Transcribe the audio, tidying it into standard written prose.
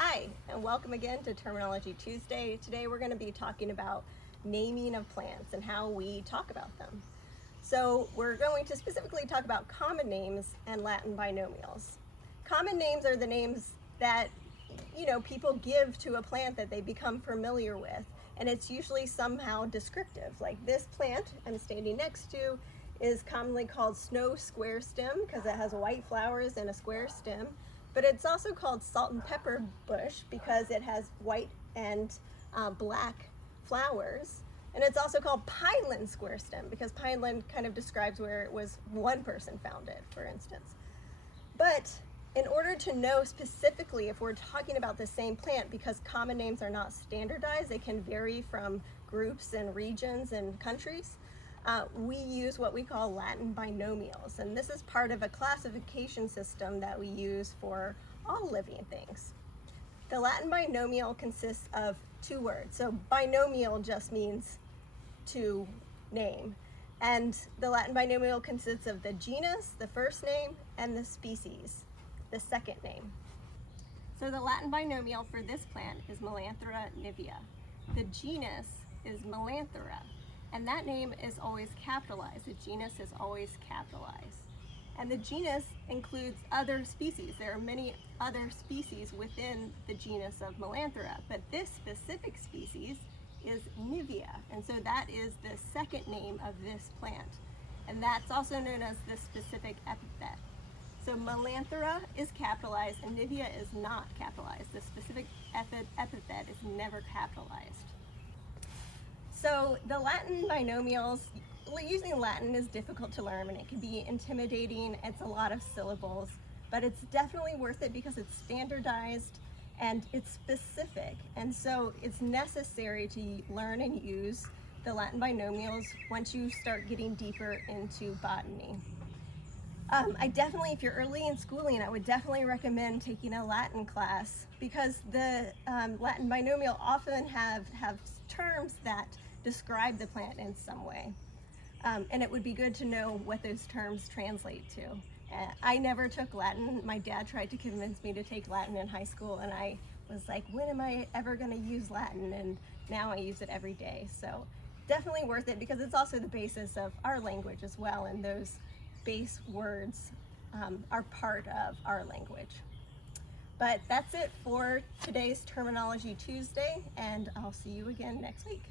Hi, and welcome again to Terminology Tuesday. Today we're going to be talking about naming of plants and how we talk about them. So we're going to specifically talk about common names and Latin binomials. Common names are the names that people give to a plant that they become familiar with, and it's usually somehow descriptive. Like this plant I'm standing next to is commonly called snow square stem because it has white flowers and a square stem. But it's also called salt and pepper bush because it has white and black flowers. And it's also called pineland square stem because pineland kind of describes where it was one person found it, for instance. But in order to know specifically if we're talking about the same plant, because common names are not standardized, they can vary from groups and regions and countries, we use what we call Latin binomials, and this is part of a classification system that we use for all living things. The Latin binomial consists of two words. So binomial just means to name, and the Latin binomial consists of the genus, the first name, and the species, the second name. So the Latin binomial for this plant is Melanthera nivea. The genus is Melanthera. And that name is always capitalized. The genus is always capitalized. And the genus includes other species. There are many other species within the genus of Melanthera, but this specific species is Nivea. And so that is the second name of this plant. And that's also known as the specific epithet. So Melanthera is capitalized and Nivea is not capitalized. The specific epithet is never capitalized. So the Latin binomials, using Latin is difficult to learn and it can be intimidating. It's a lot of syllables, but it's definitely worth it because it's standardized and it's specific. And so it's necessary to learn and use the Latin binomials once you start getting deeper into botany. If you're early in schooling, I would definitely recommend taking a Latin class because the Latin binomial often have terms that describe the plant in some way. And it would be good to know what those terms translate to. I never took Latin. My dad tried to convince me to take Latin in high school, and I was like, when am I ever going to use Latin? And now I use it every day. So definitely worth it because it's also the basis of our language as well, and those base words are part of our language. But that's it for today's Terminology Tuesday, and I'll see you again next week.